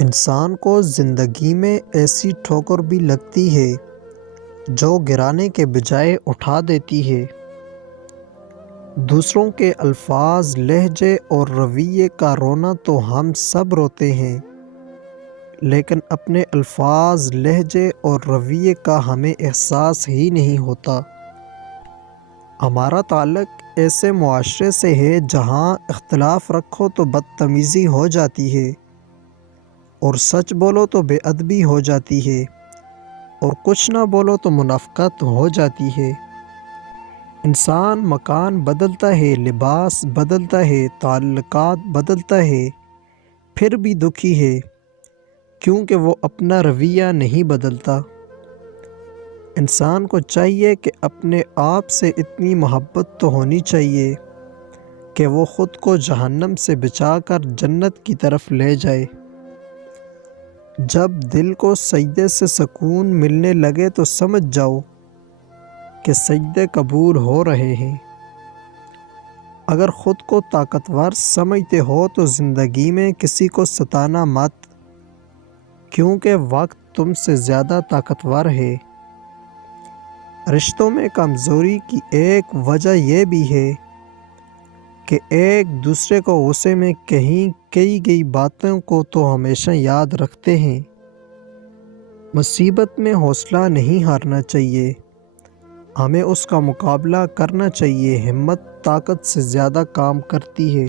انسان کو زندگی میں ایسی ٹھوکر بھی لگتی ہے جو گرانے کے بجائے اٹھا دیتی ہے۔ دوسروں کے الفاظ، لہجے اور رویے کا رونا تو ہم سب روتے ہیں، لیکن اپنے الفاظ، لہجے اور رویے کا ہمیں احساس ہی نہیں ہوتا۔ ہمارا تعلق ایسے معاشرے سے ہے جہاں اختلاف رکھو تو بدتمیزی ہو جاتی ہے، اور سچ بولو تو بے ادبی ہو جاتی ہے، اور کچھ نہ بولو تو منافقت ہو جاتی ہے۔ انسان مکان بدلتا ہے، لباس بدلتا ہے، تعلقات بدلتا ہے، پھر بھی دکھی ہے، کیونکہ وہ اپنا رویہ نہیں بدلتا۔ انسان کو چاہیے کہ اپنے آپ سے اتنی محبت تو ہونی چاہیے کہ وہ خود کو جہنم سے بچا کر جنت کی طرف لے جائے۔ جب دل کو سجدے سے سکون ملنے لگے تو سمجھ جاؤ کہ سجدے قبول ہو رہے ہیں۔ اگر خود کو طاقتور سمجھتے ہو تو زندگی میں کسی کو ستانا مت، کیونکہ وقت تم سے زیادہ طاقتور ہے۔ رشتوں میں کمزوری کی ایک وجہ یہ بھی ہے کہ ایک دوسرے کو غصے میں کہی گئی باتوں کو تو ہمیشہ یاد رکھتے ہیں۔ مصیبت میں حوصلہ نہیں ہارنا چاہیے، ہمیں اس کا مقابلہ کرنا چاہیے۔ ہمت طاقت سے زیادہ کام کرتی ہے۔